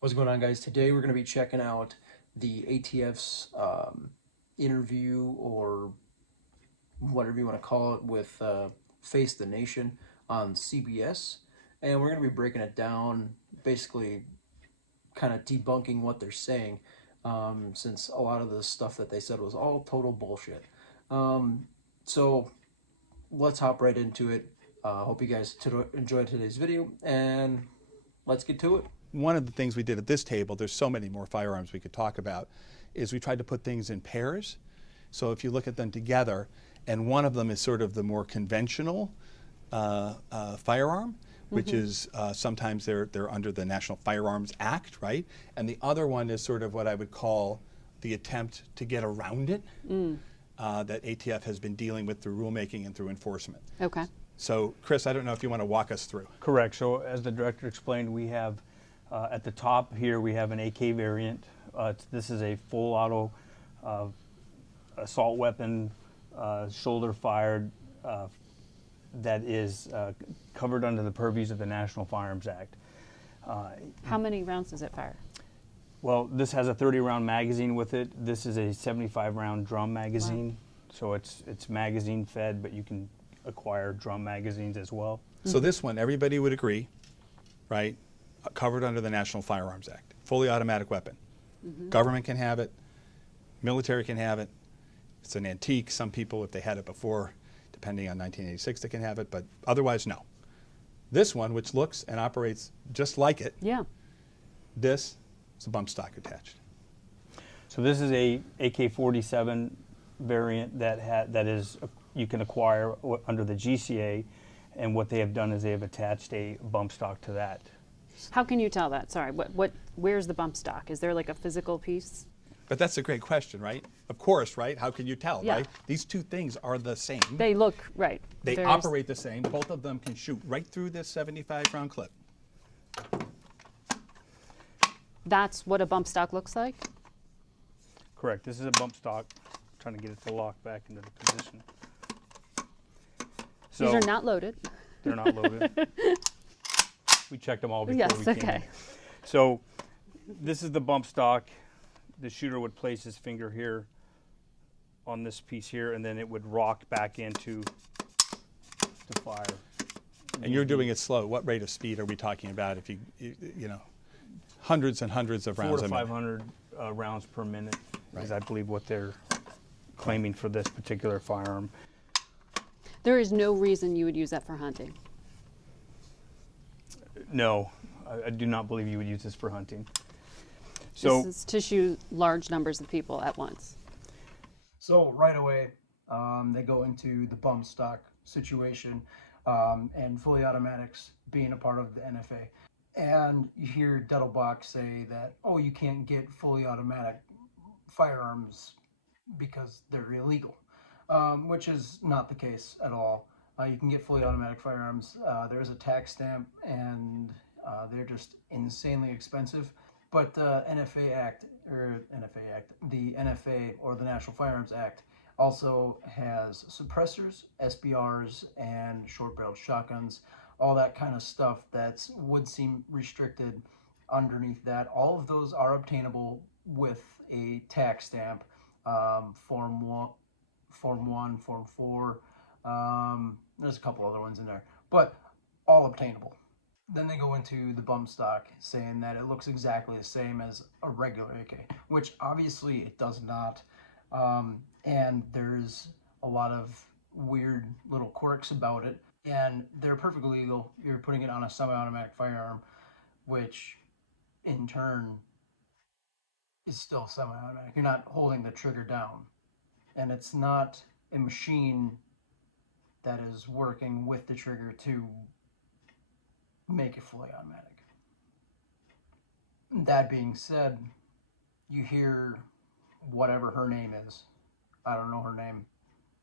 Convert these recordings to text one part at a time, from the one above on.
What's going on, guys? Today we're going to be checking out the ATF's interview, or whatever you want to call it, with Face the Nation on CBS. And we're going to be breaking it down, basically kind of debunking what they're saying, since a lot of the stuff that they said was all total bullshit. So let's hop right into it. Hope you guys enjoyed today's video, and let's get to it. One of the things we did at this table, there's so many more firearms we could talk about, is we tried to put things in pairs. So if you look at them together, and one of them is sort of the more conventional firearm, which is sometimes they're under the National Firearms Act, right? And the other one is sort of what I would call the attempt to get around it that ATF has been dealing with through rulemaking and through enforcement. Okay. So Chris, I don't know if you want to walk us through. Correct. So as the director explained, we have at the top here we have an AK variant. This is a full auto assault weapon, shoulder fired, that is covered under the purviews of the National Firearms Act. How many rounds does it fire? Well, this has a 30-round magazine with it. This is a 75-round drum magazine. Wow. So it's magazine fed, but you can acquire drum magazines as well. So this one, everybody would agree, right? Covered under the National Firearms Act. Fully automatic weapon. Government can have it. Military can have it. It's an antique. Some people, if they had it before, depending on 1986, they can have it, but otherwise, no. This one, which looks and operates just like it, Yeah. this is a bump stock attached. So this is a AK-47 variant that is you can acquire under the GCA, and what they have done is they have attached a bump stock to that. How can you tell that? Sorry, where's the bump stock? Is there like a physical piece? But that's a great question, right? Of course, right? How can you tell, Yeah. right? These two things are the same. They look, right. They operate the same. Both of them can shoot right through this 75-round clip. That's what a bump stock looks like? Correct. This is a bump stock. I'm trying to get it to lock back into the position. So These are not loaded. they're not loaded. We checked them all before Yes, we came okay. in. So this is the bump stock. The shooter would place his finger here on this piece here, and then it would rock back into the fire. And you're doing it slow. What rate of speed are we talking about? If you know, hundreds and hundreds of rounds 400 to a minute. 500 rounds per minute is, Right. I believe, what they're claiming for this particular firearm. There is no reason you would use that for hunting. No, I do not believe you would use this for hunting. So This is to shoot large numbers of people at once. So right away, they go into the bump stock situation, and fully automatics being a part of the NFA. And you hear Dettelbach say that, oh, you can't get fully automatic firearms because they're illegal, which is not the case at all. You can get fully automatic firearms. There is a tax stamp, and they're just insanely expensive. But the NFA, the NFA, or the National Firearms Act, also has suppressors, SBRs, and short-barreled shotguns, all that kind of stuff that would seem restricted underneath that. All of those are obtainable with a tax stamp, Form 1, Form 4. There's a couple other ones in there, but all obtainable. Then they go into the bump stock, saying that it looks exactly the same as a regular AK, which obviously it does not. And there's a lot of weird little quirks about it, and they're perfectly legal. You're putting it on a semi-automatic firearm, which in turn is still semi-automatic. You're not holding the trigger down, and it's not a machine that is working with the trigger to make it fully automatic. That being said, you hear whatever her name is, I don't know her name,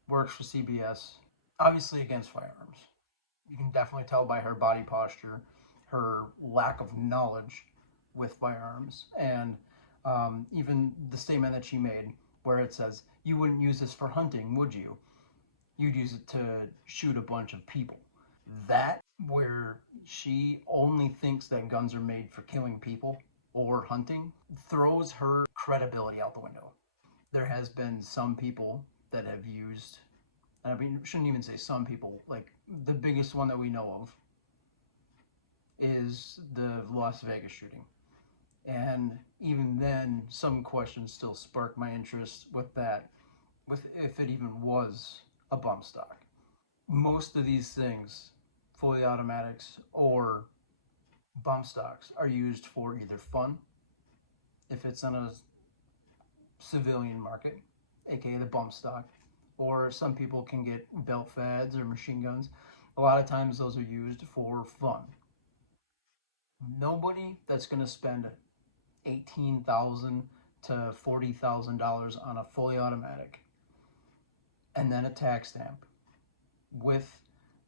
works for CBS, obviously against firearms. You can definitely tell by her body posture, her lack of knowledge with firearms, and even the statement that she made where it says, you wouldn't use this for hunting, would you? You'd use it to shoot a bunch of people. That, where she only thinks that guns are made for killing people, or hunting throws her credibility out the window. There has been some people that have used, and I mean, shouldn't even say some people, like the biggest one that we know of is the Las Vegas shooting. And even then, some questions still spark my interest with that, with if it even was a bump stock. Most of these things, fully automatics or bump stocks, are used for either fun, if it's in a civilian market, aka the bump stock, or some people can get belt fads or machine guns. A lot of times those are used for fun. Nobody that's going to spend $18,000 to $40,000 on a fully automatic and then a tax stamp with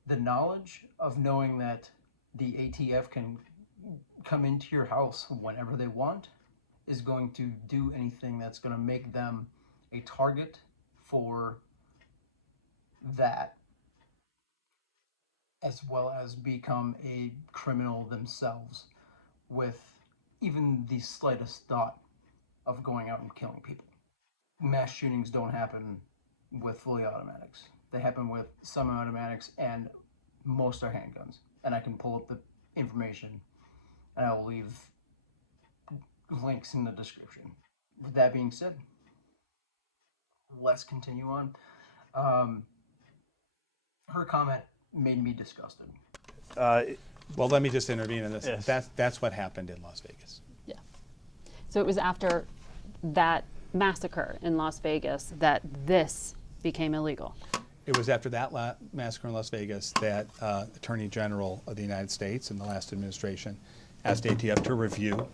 the knowledge of knowing that the ATF can come into your house whenever they want is going to do anything that's going to make them a target for that, as well as become a criminal themselves with even the slightest thought of going out and killing people. Mass shootings don't happen with fully automatics. They happen with semi-automatics, and most are handguns. And I can pull up the information, and I will leave links in the description. With that being said, let's continue on. Her comment made me disgusted. Well, let me just intervene in this. Yes. That's what happened in Las Vegas. Yeah. So it was after that massacre in Las Vegas that this became illegal. It was after that massacre in Las Vegas that Attorney General of the United States in the last administration asked ATF to review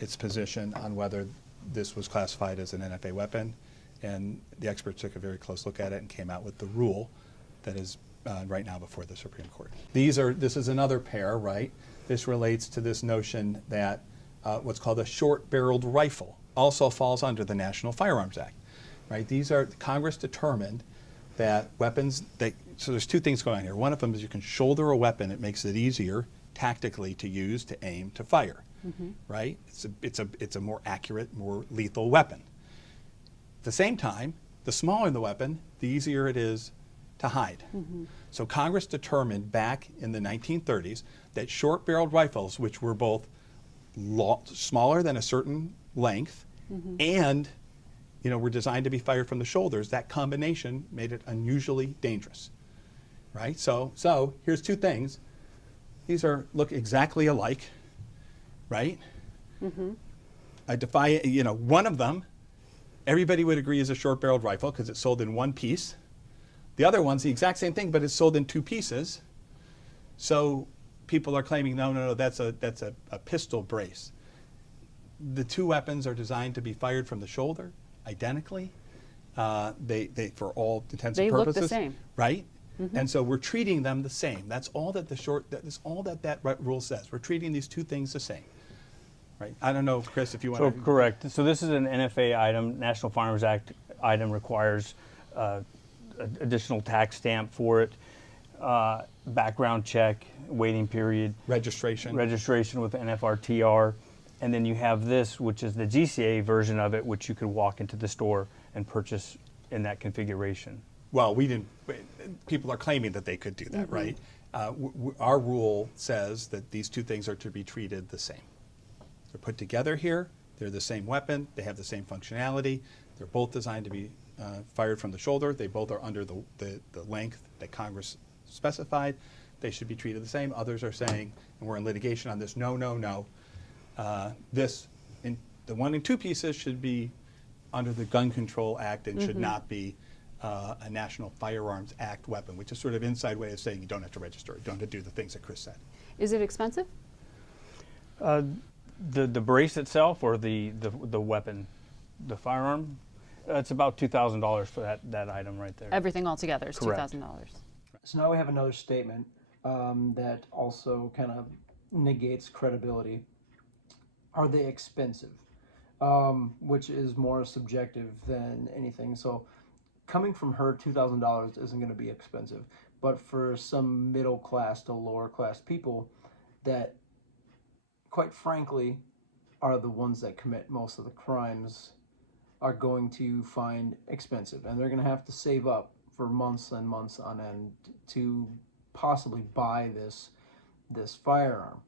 its position on whether this was classified as an NFA weapon, and the experts took a very close look at it and came out with the rule that is right now before the Supreme Court. This is another pair, right? This relates to this notion that what's called a short-barreled rifle also falls under the National Firearms Act, right? Congress determined that weapons, so there's two things going on here. One of them is you can shoulder a weapon. It makes it easier tactically to use, to aim, to fire, right? It's a more accurate, more lethal weapon. At the same time, the smaller the weapon, the easier it is to hide. So Congress determined back in the 1930s that short-barreled rifles, which were both smaller than a certain length and were designed to be fired from the shoulders, that combination made it unusually dangerous, right? So here's two things. These look exactly alike, right? I defy, one of them, everybody would agree is a short-barreled rifle because it's sold in one piece. The other one's the exact same thing, but it's sold in two pieces. So people are claiming, no, that's a pistol brace. The two weapons are designed to be fired from the shoulder identically. They for all intents and purposes. They look the same. Right? And so we're treating them the same. That's all that that's all that rule says. We're treating these two things the same. Right? I don't know, Chris, if you want to. So correct. So this is an NFA item. National Firearms Act item requires additional tax stamp for it, background check, waiting period, registration with NFRTR, and then you have this, which is the GCA version of it, which you could walk into the store and purchase in that configuration. Well, we didn't. People are claiming that they could do that, right? Our rule says that these two things are to be treated the same. They're put together here. They're the same weapon. They have the same functionality. They're both designed to be fired from the shoulder. They both are under the length that Congress specified. They should be treated the same. Others are saying, and we're in litigation on this, no. The one in two pieces should be under the Gun Control Act and should not be a National Firearms Act weapon, which is sort of inside way of saying you don't have to register, you don't have to do the things that Chris said. Is it expensive? The brace itself or the weapon, the firearm, it's about $2,000 for that item right there. Everything altogether is Correct. $2,000. So now we have another statement that also kind of negates credibility. Are they expensive? Which is more subjective than anything. So coming from her, $2,000 isn't going to be expensive. But for some middle class to lower class people that, quite frankly, are the ones that commit most of the crimes are going to find expensive, and they're going to have to save up for months and months on end to possibly buy this firearm.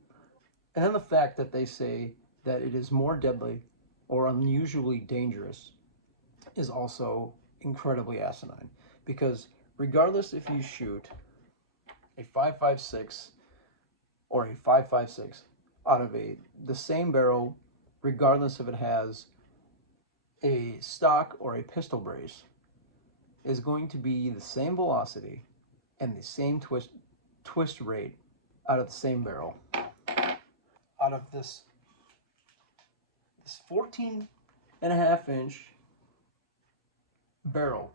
And then the fact that they say that it is more deadly or unusually dangerous is also incredibly asinine, because regardless if you shoot a 5.56 or a 5.56 out of the same barrel, regardless if it has a stock or a pistol brace, is going to be the same velocity and the same twist rate out of the same barrel. Out of this 14.5-inch barrel,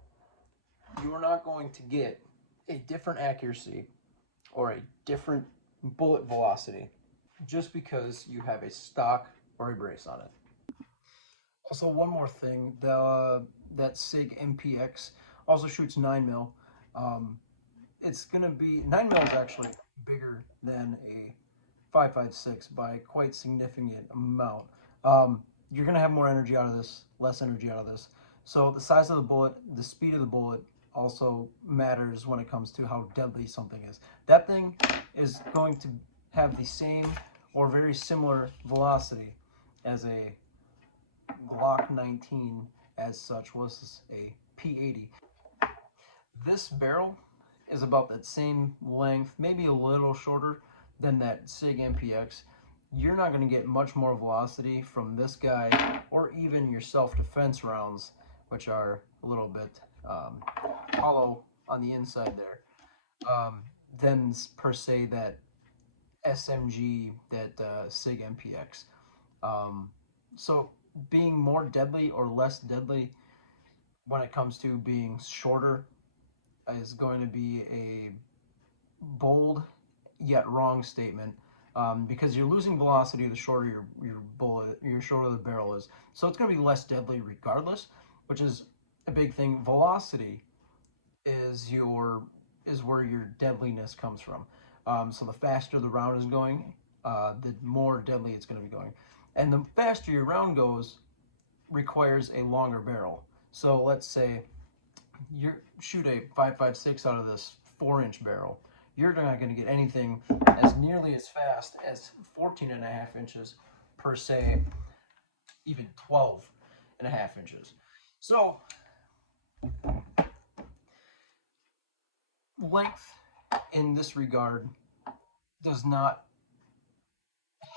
you are not going to get a different accuracy or a different bullet velocity just because you have a stock or a brace on it. Also, one more thing, that SIG MPX also shoots 9mm. It's going to be, 9mm is actually bigger than a 5.56 by a quite significant amount. You're going to have more energy out of this, less energy out of this. So the size of the bullet, the speed of the bullet also matters when it comes to how deadly something is. That thing is going to have the same or very similar velocity as a Glock 19 as such was a P80. This barrel is about that same length, maybe a little shorter than that SIG MPX. You're not going to get much more velocity from this guy, or even your self-defense rounds, which are a little bit hollow on the inside there, than per se that SMG, that SIG MPX. So being more deadly or less deadly when it comes to being shorter is going to be a bold yet wrong statement, because you're losing velocity the shorter your bullet, your shorter the barrel is. So it's going to be less deadly regardless, which is a big thing. Velocity is where your deadliness comes from. So the faster the round is going, the more deadly it's going to be going. And the faster your round goes requires a longer barrel. So let's say you shoot a 5.56 out of this 4-inch barrel. You're not going to get anything as nearly as fast as 14.5 inches per se, even 12.5 inches. So length in this regard does not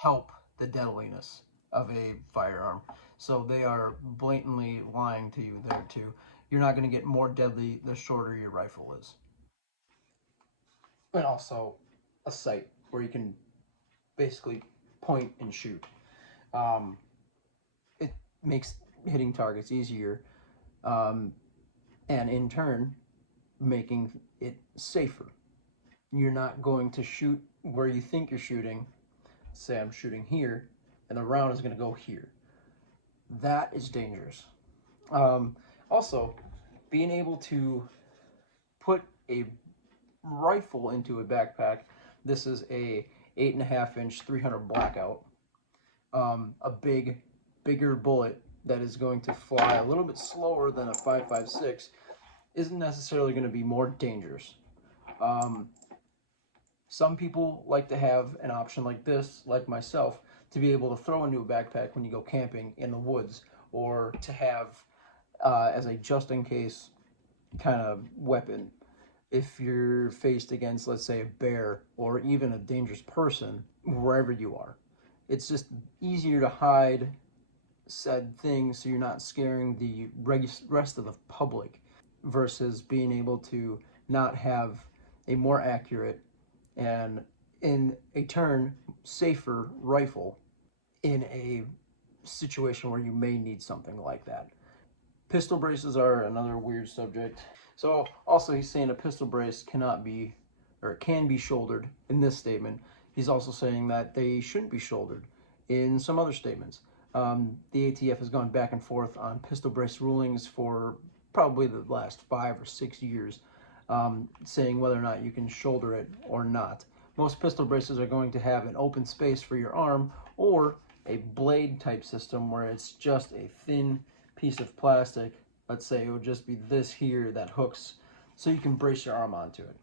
help the deadliness of a firearm. So they are blatantly lying to you there too. You're not going to get more deadly the shorter your rifle is. And also a sight where you can basically point and shoot. It makes hitting targets easier, and in turn making it safer. You're not going to shoot where you think you're shooting. Say I'm shooting here and the round is going to go here. That is dangerous. Also, being able to put a rifle into a backpack. This is a 8.5-inch 300 blackout. A bigger bullet that is going to fly a little bit slower than a 5.56 isn't necessarily going to be more dangerous. Some people like to have an option like this, like myself, to be able to throw into a backpack when you go camping in the woods, or to have as a just-in-case kind of weapon if you're faced against, let's say, a bear or even a dangerous person wherever you are. It's just easier to hide said things so you're not scaring the rest of the public, versus being able to not have a more accurate and, in a turn, safer rifle in a situation where you may need something like that. Pistol braces are another weird subject. So also he's saying a pistol brace cannot be, or can be shouldered in this statement. He's also saying that they shouldn't be shouldered in some other statements. The ATF has gone back and forth on pistol brace rulings for probably the last 5 or 6 years, saying whether or not you can shoulder it or not. Most pistol braces are going to have an open space for your arm, or a blade type system where it's just a thin piece of plastic, let's say it would just be this here that hooks so you can brace your arm onto it.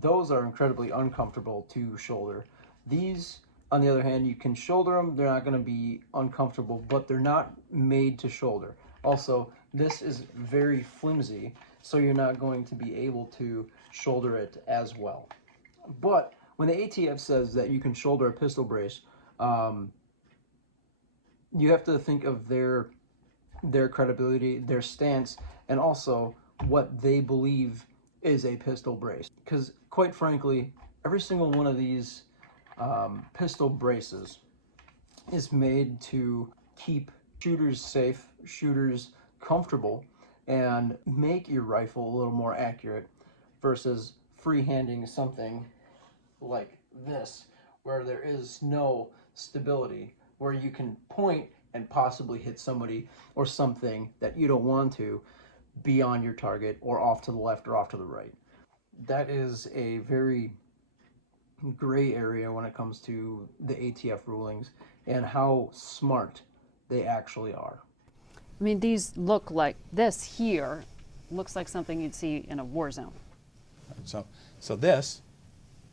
Those are incredibly uncomfortable to shoulder. These, on the other hand, you can shoulder them. They're not going to be uncomfortable, but they're not made to shoulder. Also, this is very flimsy, so you're not going to be able to shoulder it as well. But when the ATF says that you can shoulder a pistol brace, you have to think of their credibility, their stance, and also what they believe is a pistol brace. Because quite frankly, every single one of these pistol braces is made to keep shooters safe, shooters comfortable, and make your rifle a little more accurate versus freehanding something like this, where there is no stability, where you can point and possibly hit somebody or something that you don't want to be on your target or off to the left or off to the right. That is a very gray area when it comes to the ATF rulings and how smart they actually are. I mean, these look like, this here looks like something you'd see in a war zone. So this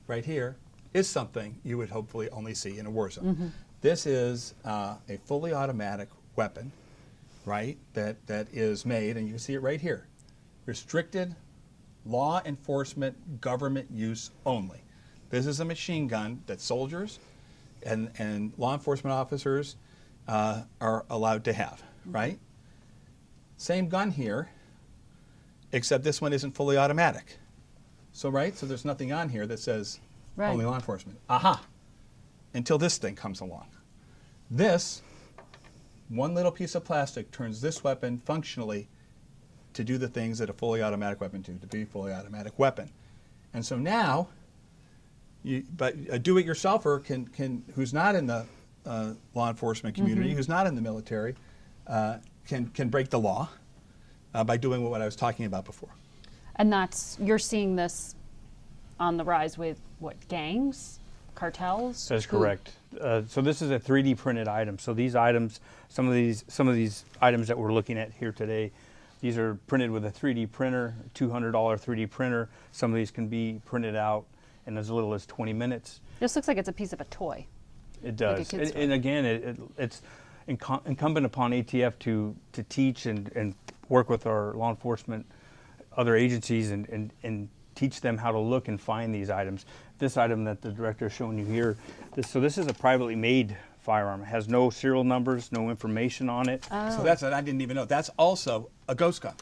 right here is something you would hopefully only see in a war zone. Mm-hmm. This is a fully automatic weapon, right, that is made, and you can see it right here, restricted law enforcement government use only. This is a machine gun that soldiers and law enforcement officers are allowed to have, right? Same gun here, except this one isn't fully automatic. So, right, so there's nothing on here that says only law enforcement. Aha! Until this thing comes along. This one little piece of plastic turns this weapon functionally to do the things that a fully automatic weapon do, to be a fully automatic weapon. And so now, but a do-it-yourselfer can who's not in the law enforcement community, who's not in the military, can break the law by doing what I was talking about before. And that's, you're seeing this on the rise with what, gangs, cartels? That's correct. So this is a 3D printed item. So these items, some of these items that we're looking at here today, these are printed with a 3D printer, $200 3D printer. Some of these can be printed out in as little as 20 minutes. This looks like it's a piece of a toy. It does. And again, it's incumbent upon ATF to teach and work with our law enforcement, other agencies, and teach them how to look and find these items. This item that the director is showing you here, this is a privately made firearm. It has no serial numbers, no information on it. Oh. So that's, I didn't even know, that's also a ghost gun.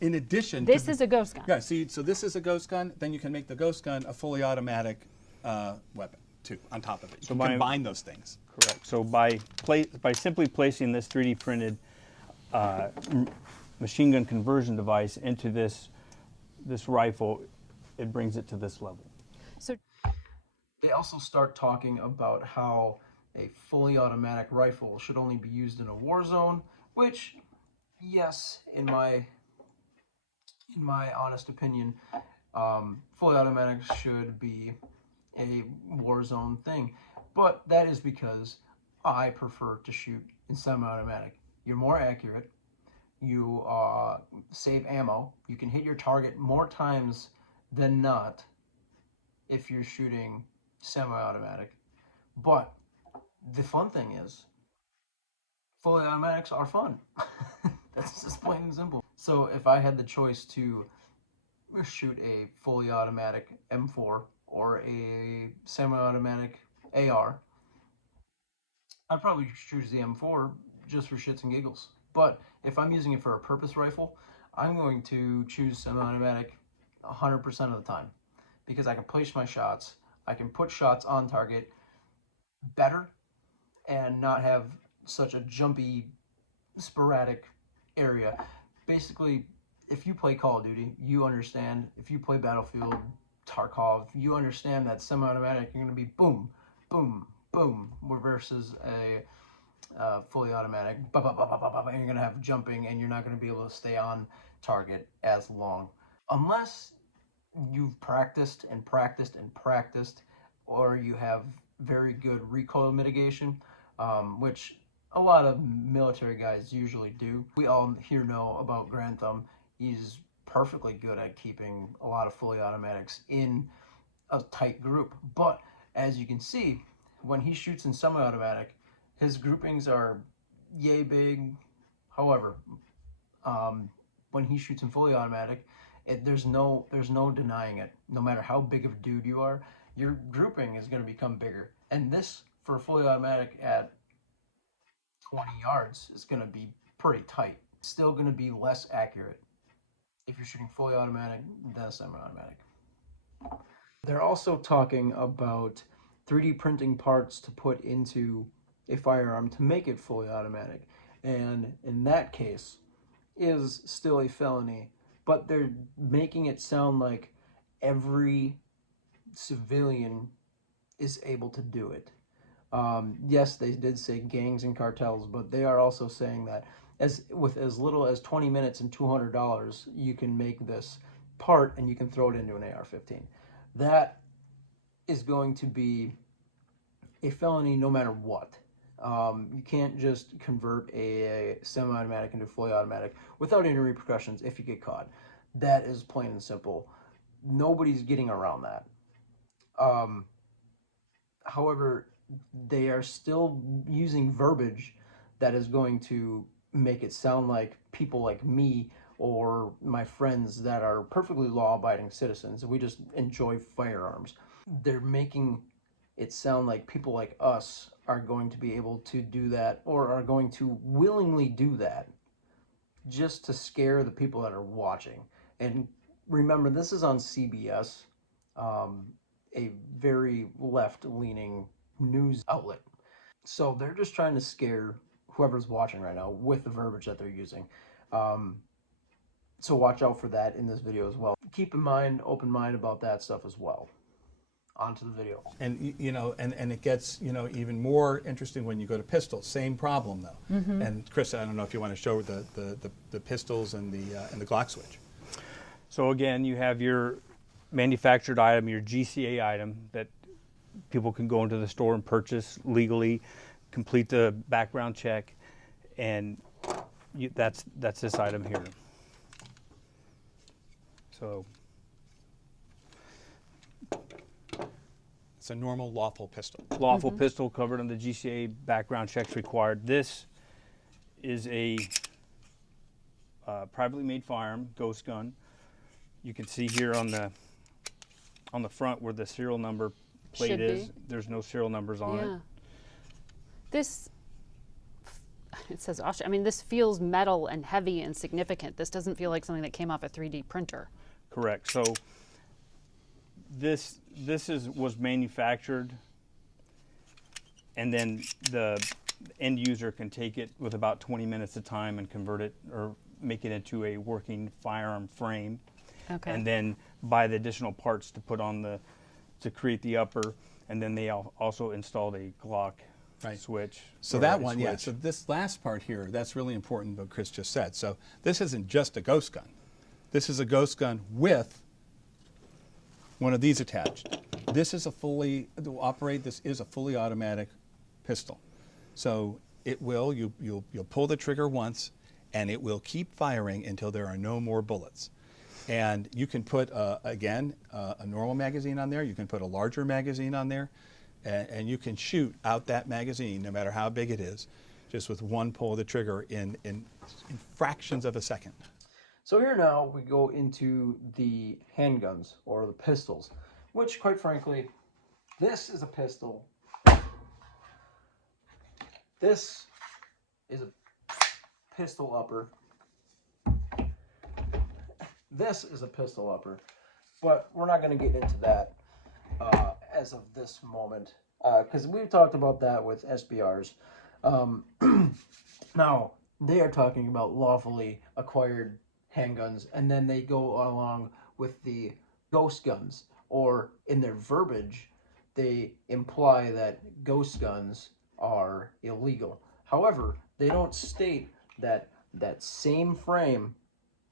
In addition This to, is a ghost gun. yeah, see, so this is a ghost gun, then you can make the ghost gun a fully automatic weapon too, on top of it. You can combine those things. Correct. So by simply placing this 3D printed machine gun conversion device into this rifle, it brings it to this level. So They also start talking about how a fully automatic rifle should only be used in a war zone, which, yes, in my honest opinion, fully automatic should be a war zone thing. But that is because I prefer to shoot in semi-automatic. You're more accurate. You save ammo. You can hit your target more times than not if you're shooting semi-automatic. But the fun thing is, fully automatics are fun. That's just plain and simple. So if I had the choice to shoot a fully automatic M4 or a semi-automatic AR, I'd probably choose the M4 just for shits and giggles. But if I'm using it for a purpose rifle, I'm going to choose semi-automatic 100% of the time, because I can place my shots, I can put shots on target better, and not have such a jumpy, sporadic area. Basically, if you play Call of Duty, you understand. If you play Battlefield, Tarkov, you understand that semi-automatic, you're going to be boom, boom, boom, versus a fully automatic, and you're going to have jumping, and you're not going to be able to stay on target as long. Unless you've practiced and practiced and practiced, or you have very good recoil mitigation, which a lot of military guys usually do. We all here know about Grand Thumb. He's perfectly good at keeping a lot of fully automatics in a tight group. But as you can see, when he shoots in semi-automatic, his groupings are yay big. However, when he shoots in fully automatic, there's no denying it. No matter how big of a dude you are, your grouping is going to become bigger. And this, for fully automatic at 20 yards, is going to be pretty tight. It's still going to be less accurate if you're shooting fully automatic than semi-automatic. They're also talking about 3D printing parts to put into a firearm to make it fully automatic. And in that case, is still a felony, but they're making it sound like every civilian is able to do it. Yes, they did say gangs and cartels, but they are also saying that with as little as 20 minutes and $200, you can make this part and you can throw it into an AR-15. That is going to be a felony no matter what. You can't just convert a semi-automatic into fully automatic without any repercussions if you get caught. That is plain and simple. Nobody's getting around that. However, they are still using verbiage that is going to make it sound like people like me or my friends that are perfectly law-abiding citizens, we just enjoy firearms. They're making it sound like people like us are going to be able to do that or are going to willingly do that just to scare the people that are watching. And remember, this is on CBS, a very left-leaning news outlet. So they're just trying to scare whoever's watching right now with the verbiage that they're using. So watch out for that in this video as well. Keep in mind, open mind about that stuff as well. Onto the video. And and it gets even more interesting when you go to pistols. Same problem though. And Chris, I don't know if you want to show the pistols and the Glock switch. So again, you have your manufactured item, your GCA item that people can go into the store and purchase legally, complete the background check, and that's this item here. So it's a normal lawful pistol. Lawful pistol covered under GCA, background checks required. This is a privately made firearm, ghost gun. You can see here on the front where the serial number plate Should is. be. There's no serial numbers on it. This, it says Austria. I mean, this feels metal and heavy and significant. This doesn't feel like something that came off a 3D printer. Correct. So this was manufactured, and then the end user can take it with about 20 minutes of time and convert it or make it into a working firearm frame. Okay. And then buy the additional parts to put on to create the upper, and then they also installed a Glock switch. So that one, yeah. So this last part here, that's really important what Chris just said. So this isn't just a ghost gun. This is a ghost gun with one of these attached. This is this is a fully automatic pistol. So it will, you'll pull the trigger once and it will keep firing until there are no more bullets. And you can put, again, a normal magazine on there. You can put a larger magazine on there. And you can shoot out that magazine, no matter how big it is, just with one pull of the trigger in fractions of a second. So here now we go into the handguns, or the pistols, which quite frankly, this is a pistol. This is a pistol upper. This is a pistol upper, but we're not going to get into that as of this moment, because we've talked about that with SBRs. Now, they are talking about lawfully acquired handguns, and then they go along with the ghost guns, or in their verbiage, they imply that ghost guns are illegal. However, they don't state that that same frame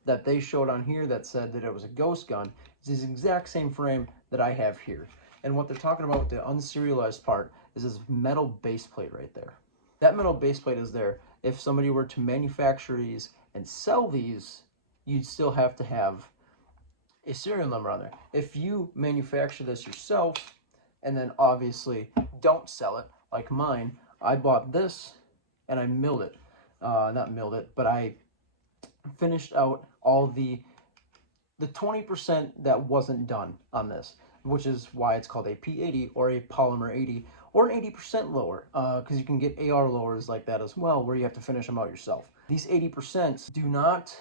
that they showed on here that said that it was a ghost gun is the exact same frame that I have here. And what they're talking about with the unserialized part is this metal base plate right there. That metal base plate is there. If somebody were to manufacture these and sell these, you'd still have to have a serial number on there. If you manufacture this yourself and then obviously don't sell it, like mine, I bought this and I milled it. Not milled it, but I finished out all the 20% that wasn't done on this, which is why it's called a P80 or a polymer 80 or an 80% lower, because you can get AR lowers like that as well, where you have to finish them out yourself. These 80% do not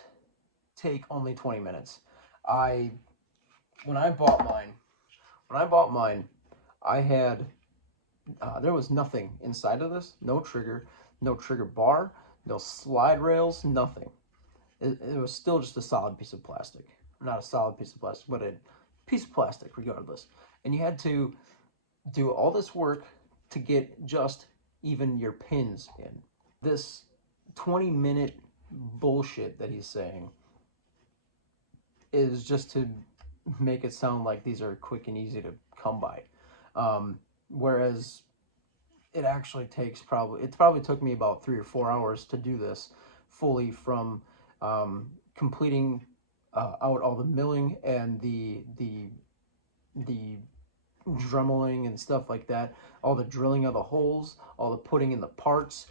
take only 20 minutes. When I bought mine, I had there was nothing inside of this, no trigger bar, no slide rails, nothing. It was still just a solid piece of plastic. Not a solid piece of plastic, but a piece of plastic regardless. And you had to do all this work to get just even your pins in. This 20-minute bullshit that he's saying is just to make it sound like these are quick and easy to come by. Whereas it actually takes it probably took me about 3 or 4 hours to do this fully, from completing out all the milling and the dremeling and stuff like that, all the drilling of the holes, all the putting in the parts,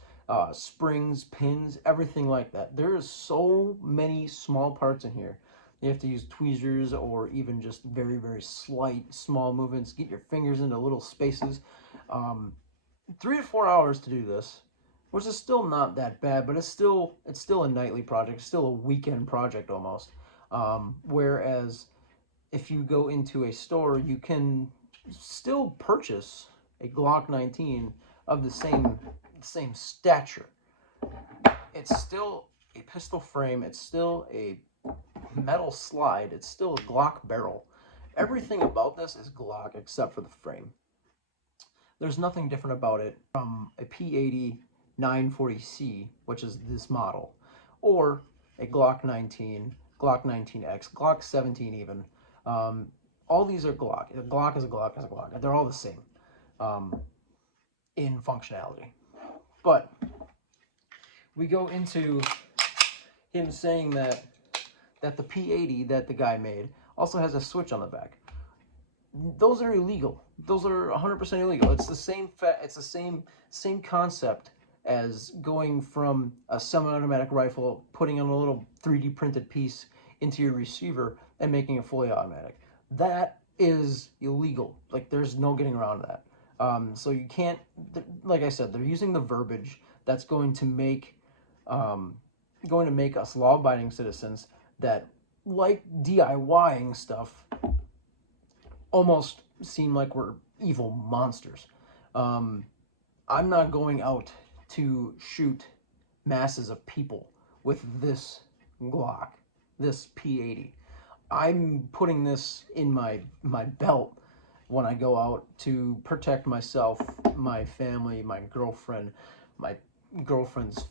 springs, pins, everything like that. There is so many small parts in here. You have to use tweezers or even just very, very slight, small movements. Get your fingers into little spaces. 3 to 4 hours to do this, which is still not that bad, but it's still a nightly project, still a weekend project almost. Whereas if you go into a store, you can still purchase a Glock 19 of the same stature. It's still a pistol frame. It's still a metal slide. It's still a Glock barrel. Everything about this is Glock except for the frame. There's nothing different about it from a P80 940C, which is this model, or a Glock 19, Glock 19X, Glock 17 even. All these are Glock. A Glock is a Glock is a Glock. They're all the same in functionality. But we go into him saying that the P80 that the guy made also has a switch on the back. Those are illegal. Those are 100% illegal. It's the same it's the same concept as going from a semi-automatic rifle, putting on a little 3D printed piece into your receiver and making it fully automatic. That is illegal. Like, there's no getting around that. So you can't, like I said, they're using the verbiage that's going to make us law-abiding citizens that like DIYing stuff almost seem like we're evil monsters. I'm not going out to shoot masses of people with this Glock, this P80. I'm putting this in my belt when I go out to protect myself, my family, my girlfriend's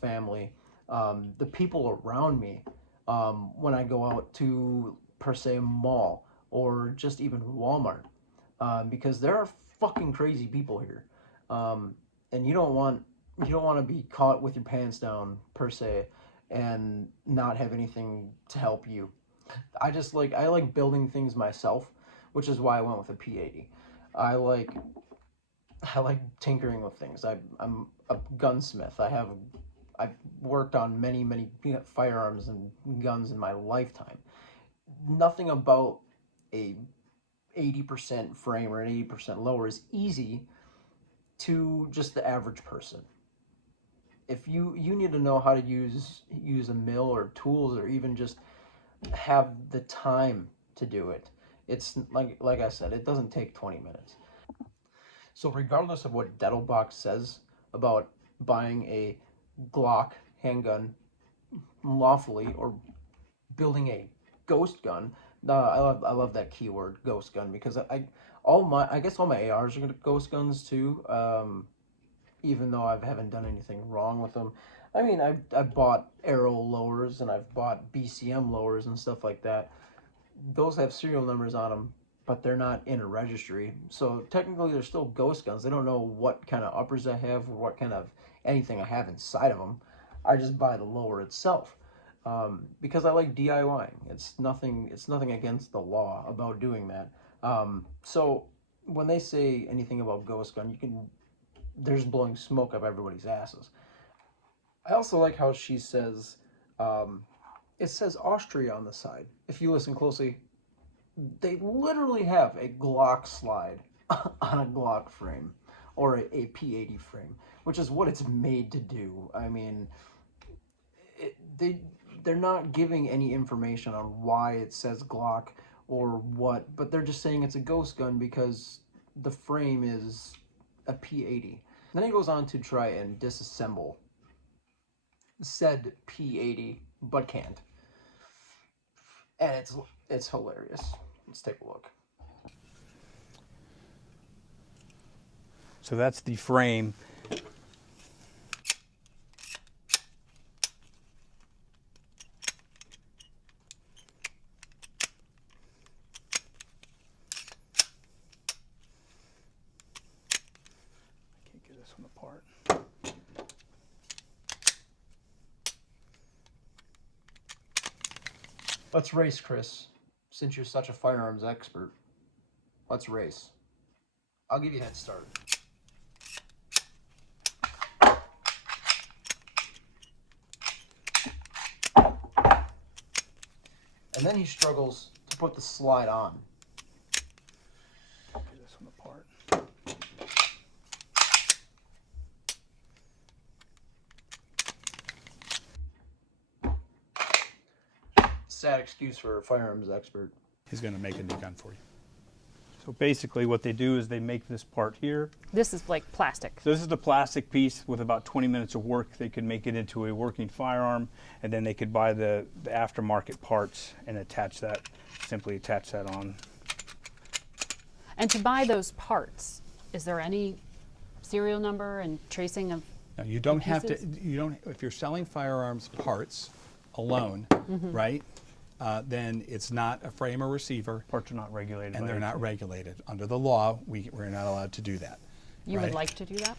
family, the people around me, when I go out to, per se, a mall or just even Walmart, because there are fucking crazy people here, and you don't want to be caught with your pants down, per se, and not have anything to help you. I like building things myself, which is why I went with a P80. I like tinkering with things. I'm a gunsmith. I've worked on many firearms and guns in my lifetime. Nothing about a 80% frame or an 80% lower is easy to just the average person. If you need to know how to use a mill or tools, or even just have the time to do it. It's like I said, it doesn't take 20 minutes. So regardless of what Dettelbach says about buying a Glock handgun lawfully or building a ghost gun, I love that keyword, ghost gun, because I guess all my ARs are ghost guns too. Even though I haven't done anything wrong with them. I mean, I've bought arrow lowers and I've bought BCM lowers and stuff like that. Those have serial numbers on them, but they're not in a registry. So technically they're still ghost guns. They don't know what kind of uppers I have or what kind of anything I have inside of them. I just buy the lower itself. Because I like DIYing. It's nothing against the law about doing that. So when they say anything about ghost gun, they're just blowing smoke up everybody's asses. I also like how she says, it says Austria on the side. If you listen closely, they literally have a Glock slide on a Glock frame, or a P80 frame, which is what it's made to do. I mean, they're not giving any information on why it says Glock or what, but they're just saying it's a ghost gun because the frame is a P80. Then he goes on to try and disassemble said P80, but can't. And it's hilarious. Let's take a look. So that's the frame. Apart. Let's race, Chris. Since you're such a firearms expert, let's race. I'll give you a head start. And then he struggles to put the slide on. Get this one apart. Sad excuse for a firearms expert. He's going to make a new gun for you. So basically what they do is they make this part here. This is like plastic. So this is the plastic piece. With about 20 minutes of work, they could make it into a working firearm, and then they could buy the aftermarket parts and simply attach that on. And to buy those parts, is there any serial number and tracing of? Now, you don't have to, pieces? if you're selling firearms parts alone, right, then it's not a frame or receiver. Parts are not regulated. And by they're not ATF. regulated. Under the law, we're not allowed to do that. You right? would like to do that?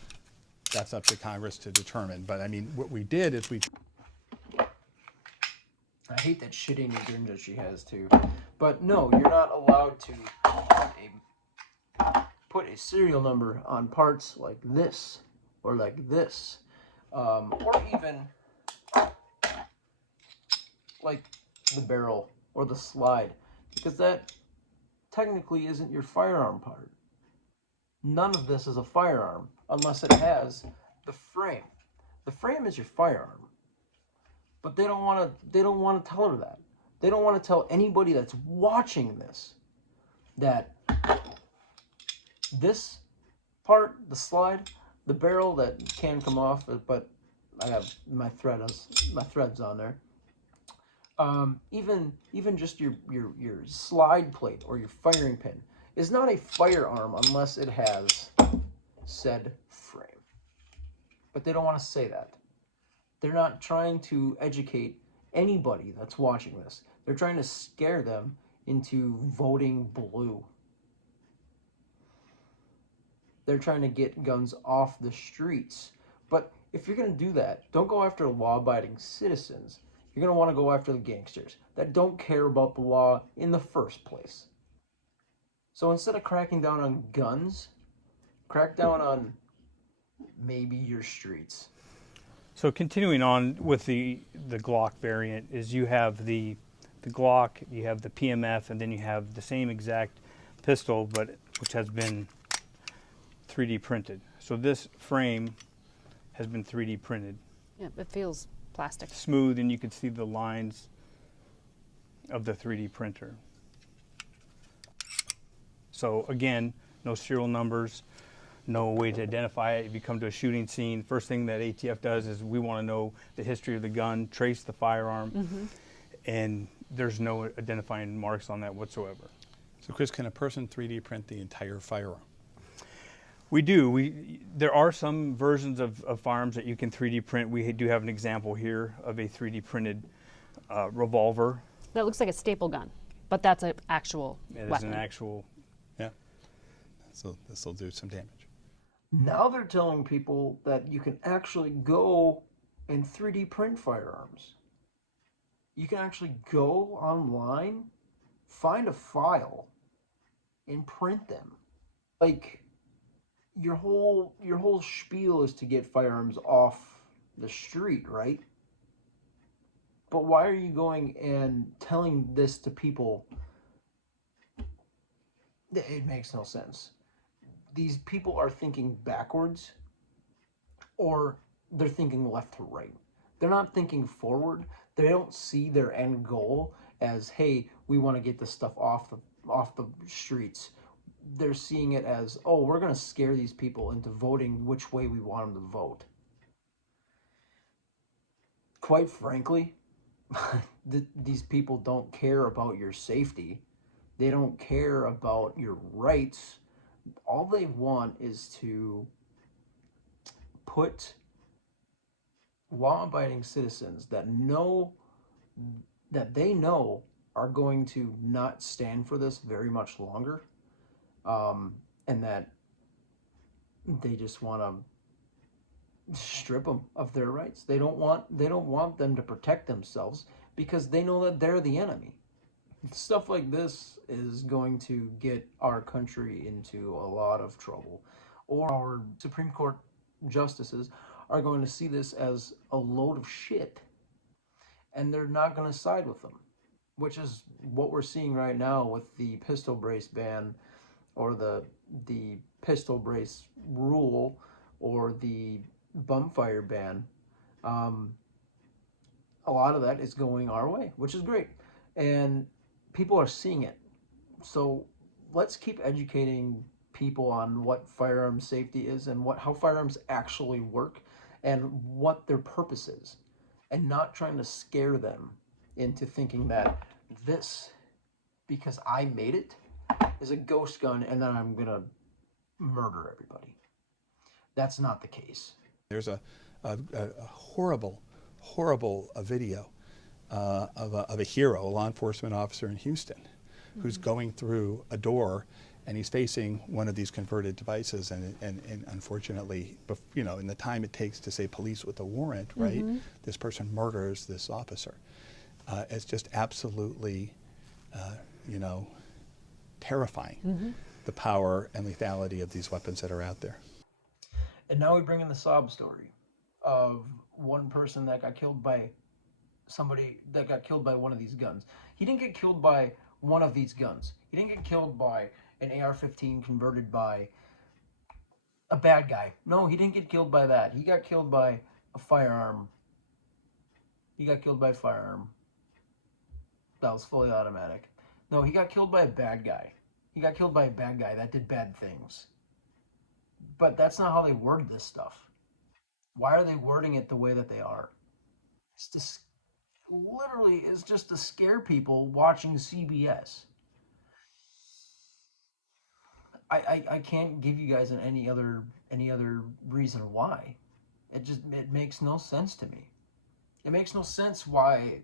That's up to Congress to determine. But I mean, what we did is I hate that shitty new grin that she has too. But no, you're not allowed to put a serial number on parts like this or like this, or even like the barrel or the slide, because that technically isn't your firearm part. None of this is a firearm unless it has the frame. The frame is your firearm. But they don't want to tell her that. They don't want to tell anybody that's watching this that this part, the slide, the barrel that can come off, but I have my threads on there. Even just your slide plate or your firing pin is not a firearm unless it has said frame. But they don't want to say that. They're not trying to educate anybody that's watching this. They're trying to scare them into voting blue. They're trying to get guns off the streets. But if you're going to do that, don't go after law-abiding citizens. You're going to want to go after the gangsters that don't care about the law in the first place. So instead of cracking down on guns, crack down on maybe your streets. So continuing on with the Glock variant is you have the Glock, you have the PMF, and then you have the same exact pistol, but which has been 3D printed. So this frame has been 3D printed. Yeah, it feels plastic. Smooth, and you can see the lines of the 3D printer. So again, no serial numbers, no way to identify it. If you come to a shooting scene, first thing that ATF does is we want to know the history of the gun, trace the firearm, and there's no identifying marks on that whatsoever. So Chris, can a person 3D print the entire firearm? We do. There are some versions of firearms that you can 3D print. We do have an example here of a 3D printed revolver. That looks like a staple gun, but that's an actual It is weapon. an actual. Yeah. So this will do some damage. Now they're telling people that you can actually go and 3D print firearms. You can actually go online, find a file, and print them. Like, your whole spiel is to get firearms off the street, right? But why are you going and telling this to people? It makes no sense. These people are thinking backwards, or they're thinking left to right. They're not thinking forward. They don't see their end goal as, hey, we want to get this stuff off the streets. They're seeing it as, oh, we're going to scare these people into voting which way we want them to vote. Quite frankly, these people don't care about your safety. They don't care about your rights. All they want is to put law-abiding citizens that they know are going to not stand for this very much longer, and that they just want to strip them of their rights. They don't want them to protect themselves because they know that they're the enemy. Stuff like this is going to get our country into a lot of trouble, or our Supreme Court justices are going to see this as a load of shit, and they're not going to side with them, which is what we're seeing right now with the pistol brace ban, or the pistol brace rule, or the bump fire ban. Um, a lot of that is going our way, which is great, and people are seeing it. So let's keep educating people on what firearm safety is, and how firearms actually work, and what their purpose is, and not trying to scare them into thinking that this, because I made it, is a ghost gun and then I'm gonna murder everybody. That's not the case. There's a horrible, horrible video of a hero, a law enforcement officer in Houston, who's going through a door, and he's facing one of these converted devices, and unfortunately, in the time it takes to say police with a warrant, right, this person murders this officer. It's just absolutely, terrifying, the power and lethality of these weapons that are out there. And now we bring in the sob story of one person that got killed by somebody that got killed by one of these guns. He didn't get killed by one of these guns. He didn't get killed by an AR-15 converted by a bad guy. No, he didn't get killed by that. He got killed by a firearm. He got killed by a firearm that was fully automatic. No, he got killed by a bad guy. He got killed by a bad guy that did bad things. But that's not how they word this stuff. Why are they wording it the way that they are? It's just, literally, it's just to scare people watching CBS. I can't give you guys any other reason why. It makes no sense to me. It makes no sense why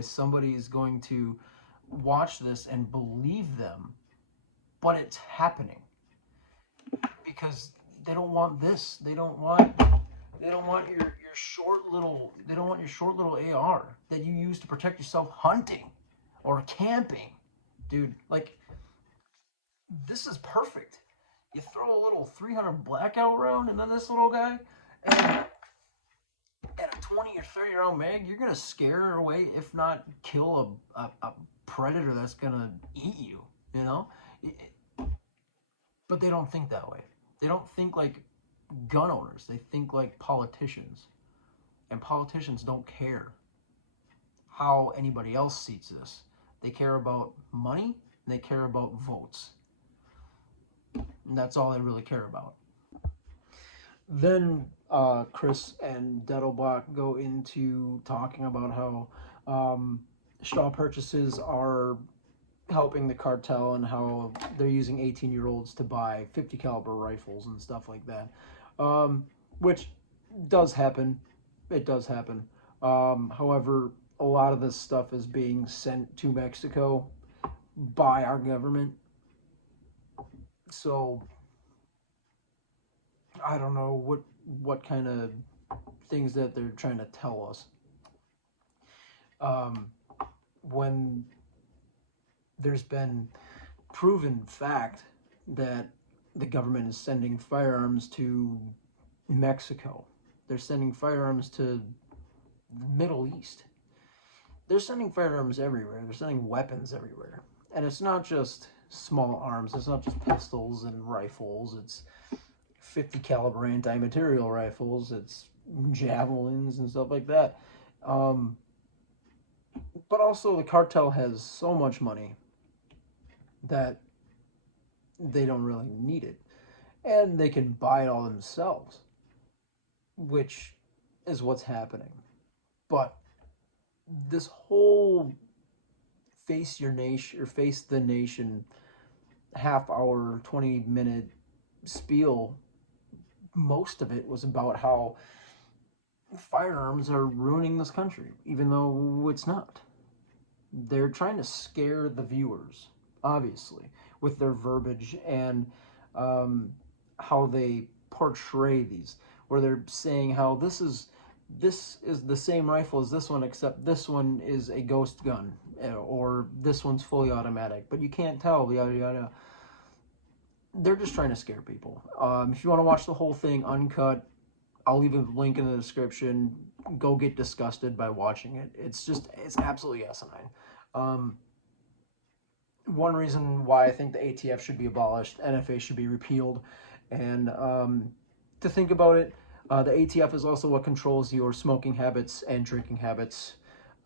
somebody is going to watch this and believe them, but it's happening because they don't want this. They don't want your short little AR that you use to protect yourself hunting or camping, dude. Like, this is perfect. You throw a little 300 blackout round into this little guy, and at a 20 or 30 round mag, you're gonna scare her away, if not kill a predator that's gonna eat you. You know, but they don't think that way. They don't think like gun owners. They think like politicians, and politicians don't care how anybody else sees this. They care about money, and they care about votes. And that's all they really care about. Then Chris and Dettelbach go into talking about how straw purchases are helping the cartel, and how they're using 18-year-olds to buy 50 caliber rifles and stuff like that, which does happen. It does happen. However, a lot of this stuff is being sent to Mexico by our government. So I don't know what kind of things that they're trying to tell us. When there's been proven fact that the government is sending firearms to Mexico, they're sending firearms to the Middle East. They're sending firearms everywhere. They're sending weapons everywhere. And it's not just small arms. It's not just pistols and rifles. It's 50 caliber anti-material rifles. It's javelins and stuff like that. But also the cartel has so much money that they don't really need it. And they can buy it all themselves, which is what's happening. But this whole face your nation or face the nation half hour 20-minute spiel, most of it was about how firearms are ruining this country, even though it's not. They're trying to scare the viewers, obviously, with their verbiage and how they portray these, where they're saying how this is the same rifle as this one, except this one is a ghost gun, or this one's fully automatic, but you can't tell, yada yada. They're just trying to scare people. If you want to watch the whole thing uncut, I'll leave a link in the description. Go get disgusted by watching it. It's absolutely asinine. One reason why I think the ATF should be abolished, NFA should be repealed, and to think about it, the ATF is also what controls your smoking habits and drinking habits.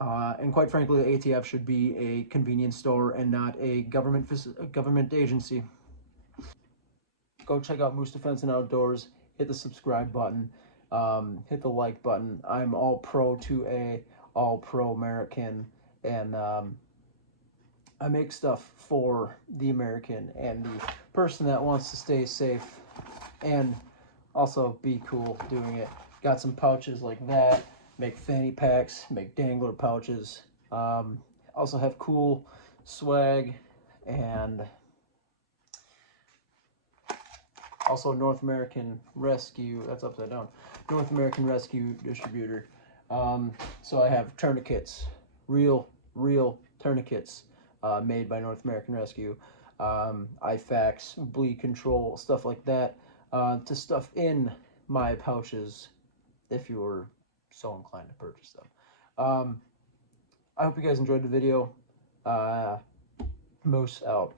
And quite frankly, the ATF should be a convenience store and not a government agency. Go check out Moose Defense and Outdoors. Hit the subscribe button. Hit the like button. I'm all pro 2A, all pro American, and I make stuff for the American and the person that wants to stay safe and also be cool doing it. Got some pouches like that. Make fanny packs, make dangler pouches. Also have cool swag, and also North American Rescue. That's upside down. North American Rescue distributor. So I have tourniquets, real tourniquets, made by North American Rescue. IFAKs, bleed control, stuff like that, to stuff in my pouches if you were so inclined to purchase them. I hope you guys enjoyed the video. Moose out.